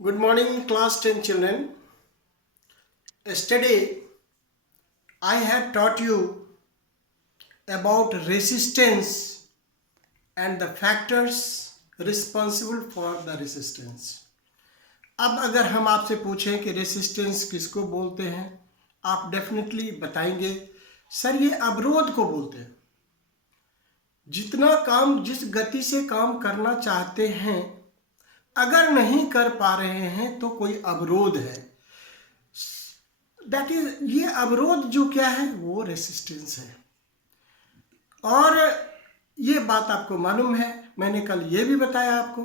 Good morning, class 10 children. Yesterday, I had taught you about resistance and the factors responsible for the resistance. अब अगर हम आपसे पूछें कि रेसिस्टेंस किसको बोलते हैं, आप डेफिनेटली बताएंगे सर ये अवरोध को बोलते हैं। जितना काम जिस गति से काम करना चाहते हैं अगर नहीं कर पा रहे हैं तो कोई अवरोध है। दैट इज ये अवरोध जो क्या है वो रेसिस्टेंस है। और ये बात आपको मालूम है, मैंने कल ये भी बताया आपको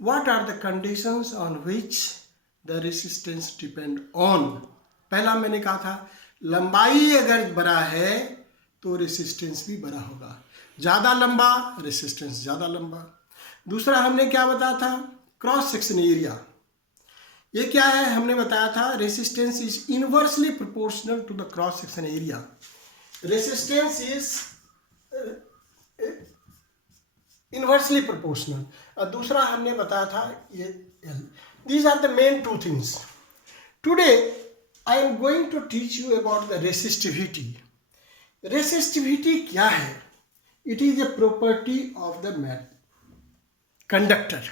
what are the conditions on which the resistance depend on. पहला मैंने कहा था लंबाई अगर बड़ा है तो रेसिस्टेंस भी बड़ा होगा, ज़्यादा लंबा रेसिस्टेंस ज़्यादा लंबा। दूसरा हमने क्या बताया था, क्रॉस सेक्शन एरिया। ये क्या है हमने बताया था, resistance is inversely proportional to the cross section area. Resistance is inversely proportional. और दूसरा हमने बताया था ये L. These are the main two things. Today I am going to teach you about the resistivity. Resistivity क्या है? It is a property of the conductor.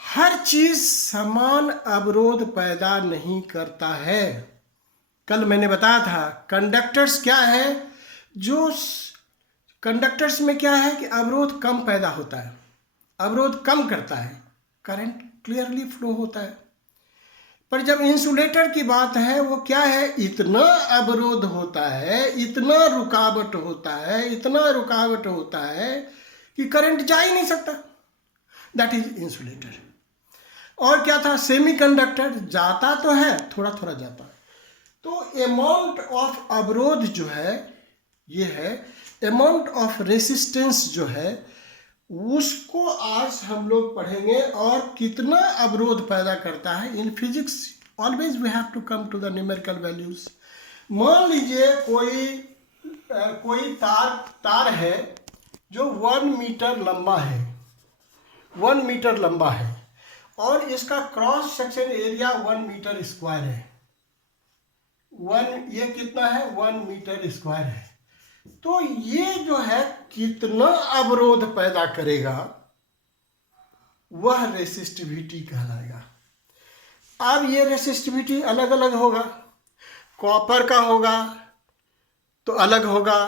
हर चीज समान अवरोध पैदा नहीं करता है। कल मैंने बताया था कंडक्टर्स क्या है, जो कंडक्टर्स में क्या है कि अवरोध कम पैदा होता है, अवरोध कम करता है, करंट क्लियरली फ्लो होता है। पर जब इंसुलेटर की बात है वो क्या है, इतना अवरोध होता है, इतना रुकावट होता है, इतना रुकावट होता है कि करंट जा ही नहीं सकता। That is insulator. और क्या था, सेमीकंडक्टर, जाता तो है थोड़ा थोड़ा जाता है। तो अमाउंट ऑफ अवरोध जो है ये है, अमाउंट ऑफ रेसिस्टेंस जो है उसको आज हम लोग पढ़ेंगे और कितना अवरोध पैदा करता है। In physics always we have to come to the numerical values. मान लीजिए कोई तार है जो 1 मीटर लंबा है, 1 मीटर लंबा है और इसका cross section area 1 metre square है। ये कितना है, 1 मीटर स्क्वायर है। तो ये जो है कितना अवरोध पैदा करेगा वह रेसिस्टिविटी कहलाएगा। अब ये रेसिस्टिविटी अलग अलग होगा, कॉपर का होगा तो अलग होगा,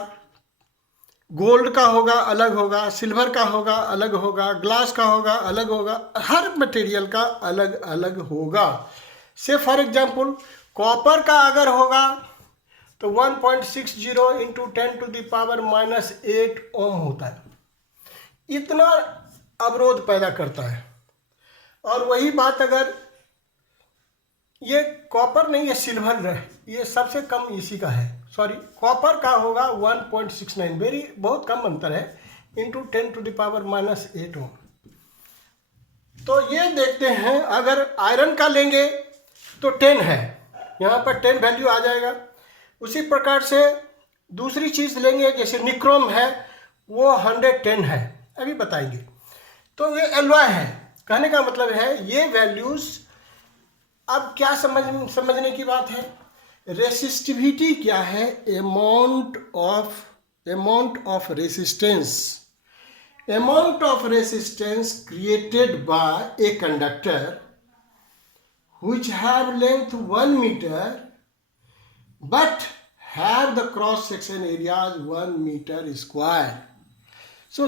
गोल्ड का होगा अलग होगा, सिल्वर का होगा अलग होगा, ग्लास का होगा अलग होगा, हर मटेरियल का अलग अलग होगा। से फॉर एग्जांपल कॉपर का अगर होगा तो 1.60 इंटू 10 टू द पावर -8 ओम होता है, इतना अवरोध पैदा करता है। और वही बात अगर ये कॉपर नहीं, ये सिल्वर है, ये सबसे कम इसी का है, सॉरी कॉपर का होगा 1.69, बहुत कम अंतर है, इंटू 10 टू द पावर -8 ओम। तो ये देखते हैं अगर आयरन का लेंगे तो 10 है, यहाँ पर 10 वैल्यू आ जाएगा। उसी प्रकार से दूसरी चीज़ लेंगे जैसे निक्रोम है वो 110 है, अभी बताएंगे। तो ये एलॉय है, कहने का मतलब है ये वैल्यूज। अब क्या समझने की बात है, रेसिस्टिविटी क्या है, amount of resistance, amount of resistance created by a conductor which have length 1 meter but have the cross section area 1 meter square. So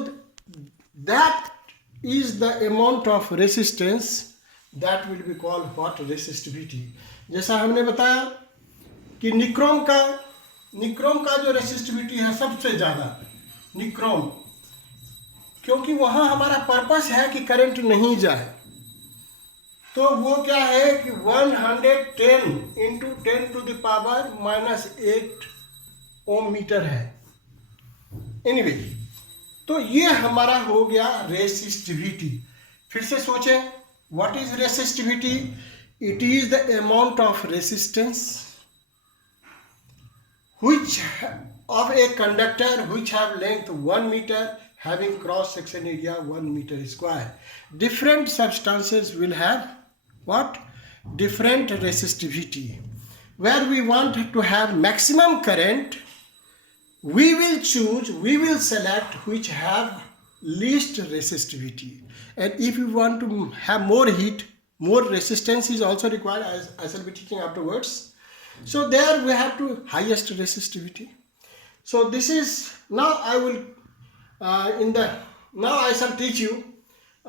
that is the amount of resistance that will be called what, resistivity. जैसा हमने बताया कि nichrome का जो resistivity है सबसे ज़्यादा nichrome, क्योंकि वहाँ हमारा पर्पस है कि करंट नहीं जाए। तो वो क्या है कि 110 into 10 to the power -8 ohm metre है। एनीवे, तो ये हमारा हो गया रेसिस्टिविटी। फिर से सोचें, what is resistivity? It is the amount of resistance which of a conductor which have length 1 meter having cross section area 1 meter square. Different substances will have what? Different resistivity. Where we want to have maximum current, we will select which have least resistivity. And if you want to have more heat, more resistance is also required, as I shall be teaching afterwards. So there we have to highest resistivity. So this is, now I will now I shall teach you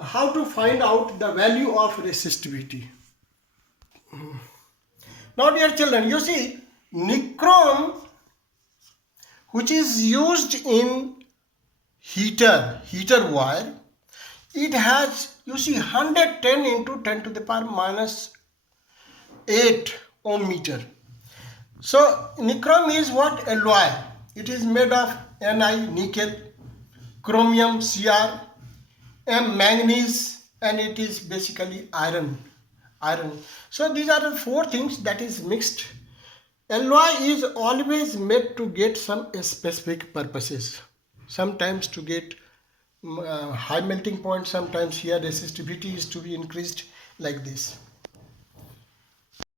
how to find out the value of resistivity. Now dear children, you see nichrome, which is used in heater wire, it has, you see, 110 into 10 to the power minus 8 ohm meter. So nichrome is what? Alloy. It is made of Ni, nickel, chromium, Cr, and manganese, and it is basically iron. So these are the four things that is mixed. Alloy is always made to get some specific purposes. Sometimes to get high melting point, sometimes here resistivity is to be increased, like this.